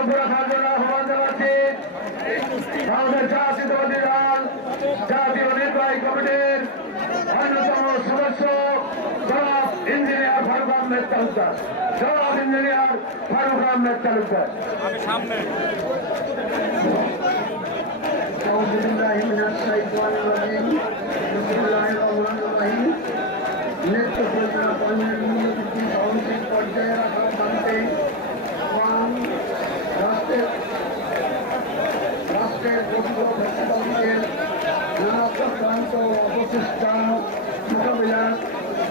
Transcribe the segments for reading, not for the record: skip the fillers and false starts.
বক্তব্য রাখার জন্য আহ্বান জানাচ্ছি আমাদের জাতীয়তাবাদী দল জাতীয় নির্বাহী কমিটির অন্যতম সদস্য জনাব ইঞ্জিনিয়ার ফারুক আহমেদ তালুকদার। জনাব ইঞ্জিনিয়ার ফারুক আহমেদ তালুকদার। নেতৃত্ব পরিচালনা কর্মের মূল্যবৃদ্ধি সহনশীল পর্যায়ে রাখার দাবিতে রাষ্ট্রের প্রতিপক্ষের নানা চক্রান্ত অপচেষ্টা মোকাবিলার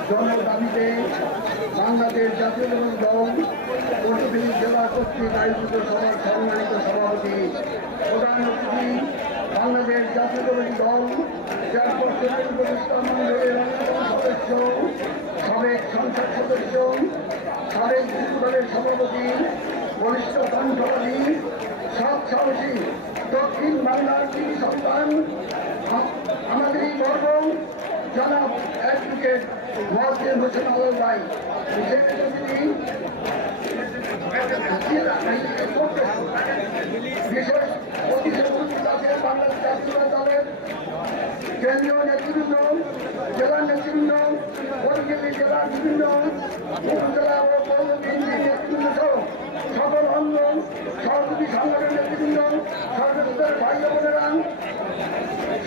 জনদাবিতে বাংলাদেশ জাতীয়তাবাদী দল পটুয়াখালী জেলা কর্তৃক আয়োজিত সভার সম্মানিত সভাপতি প্রধান অতিথি বাংলাদেশ জাতীয়তাবাদী দল চেয়ারপারসনের উপদেষ্টা মন্ডলের অন্যতম সদস্য সাবেক সংসদ সদস্য সাবেক যুবদলের সভাপতি বরিষ্ঠ কণ্ঠবাদী সৎ সাহসী দক্ষিণ বাংলার কৃষি সন্তান আমাদের এই গর্ব জনাব অ্যাডভোকেট মহসিন হোসেন আলম ভাই বিশেষ অতিথি উপস্থিত আছেন বাংলাদেশ জাতীয় দলের কেন্দ্রীয় নেতৃবৃন্দ জেলার নেতৃবৃন্দ পটুয়াখালী জেলার বিভিন্ন উপজেলা ও পৌর বিএনপির নেতৃবৃন্দ সহ সকল অঙ্গ সহযোগী সংগঠনের নেতৃবৃন্দ সর্বস্তরের ভাই বোনেরা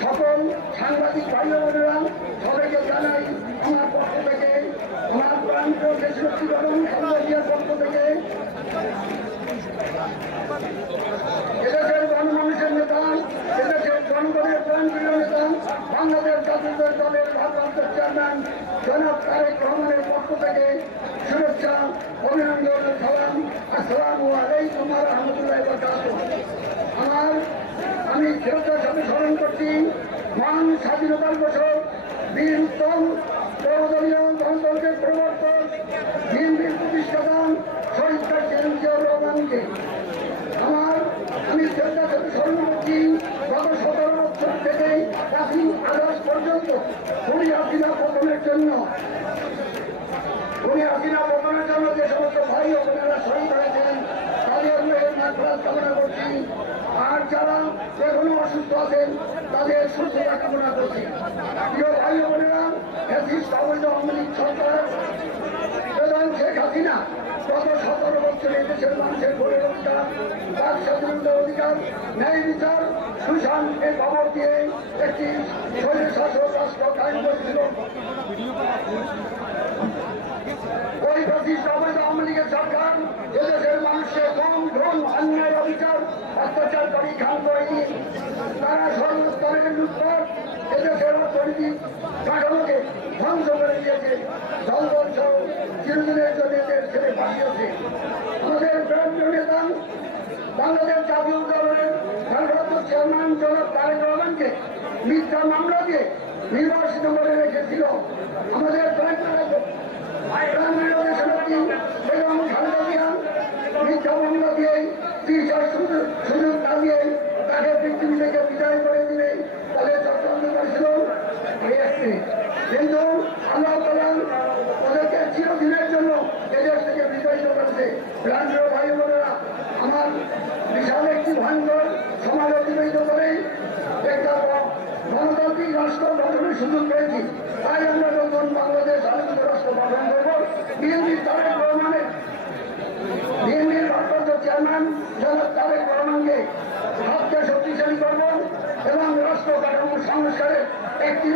সকল সাংবাদিক ভাই বোনেরা সবাইকে জানাই আমার পক্ষ থেকে আমার প্রান্তীয় দেশনেত্রী গণ সংসদীয় পক্ষ থেকে এদেশের গণমানুষের নেতা এদেশের জনগণের প্রাণপ্রিয় নেতা বাংলাদেশ জাতীয় দলের ভারপ্রাপ্ত চেয়ারম্যান জনাব তারেক রহমানের পক্ষ থেকে শুভেচ্ছা অভিনন্দন সালাম আসসালামু আলাইকুম ওয়া রাহমাতুল্লাহি ওয়া বারাকাতুহু। আমি শ্রদ্ধার সাথে স্মরণ করছি মহান স্বাধীনতার বছর বীর উত্তম সর্বদলীয় গণতন্ত্রের প্রবর্তক বিএনপির প্রতিষ্ঠাতা শহীদ প্রেসিডেন্ট জিয়াউর রহমানকে। আমি শ্রদ্ধার সাথে স্মরণ করছি গত 17 বছর থেকে 5ই আগস্ট পর্যন্ত খুনি হাসিনা পতনের জন্য যে সমস্ত ভাই ও বোনেরা শহীদ হয়েছেন তাদের মাগফিরাত কামনা করছি। আর যারা এখনো অসুস্থ আছেন তাদের সুস্থতা কামনা করছি। প্রিয় ভাই ও বোনেরা, ফ্যাসিস্ট অবৈধ আওয়ামী লীগ সরকার প্রধান শেখ হাসিনা গত 17 বছরে দেশের মানুষের ভোটের অধিকার, বাক স্বাধীনতার অধিকার, ন্যায় বিচার, সুশাসনের খবর দিয়ে একটি স্বৈর শাসক রাষ্ট্র কায়েম করেছিল। ওই ফ্যাসিস্ট অবৈধ আওয়ামী লীগের সরকার এদেশের মানুষকে কম ধন অন্যায় অবিচার অত্যাচার করে খান করেনি। তারা সর্বস্তরের লুটপাট এদেশের অর্থনৈতিক কাঠামোকে ধ্বংস করে দিয়েছে। জঙ্গল সহ চিরদিনের জন্য এদের ছেড়ে পাঠিয়েছে। আমাদের প্রান্তীয় নেতা বাংলাদেশ জাতীয় দলের ভারপ্রাপ্ত চেয়ারম্যান জনাব তারেক রহমানকে মিথ্যা মামলা দিয়ে নির্বাসিত করে রেখেছিল। আমাদের মিথ্যা মামলা দিয়ে চিকিৎসার সুযোগ না দিয়ে তাকে পৃথিবী থেকে বিদায় করে দিলে তাদের চক্রান্ত করেছিল। কিন্তু আল্লাহ তাআলা ওদেরকে চিরদিনের জন্য এদেশ থেকে বিতাড়িত করেছে। প্রাণপ্রিয় ভাই বোনেরা, আমার বিশাল একটি ভয়ঙ্কর সমাজ অতিবাহিত করে একটা গণতান্ত্রিক রাষ্ট্র গঠনের সুযোগ পেয়েছি। তাই আমরা নতুন বাংলাদেশ আলোচিত রাষ্ট্র গঠন করব। বিএনপির ভারপ্রাপ্ত চেয়ারম্যান জনাব তারেক রহমানকে হাতকে শক্তিশালী করব এবং রাষ্ট্র কাঠামো সংস্কারের একটি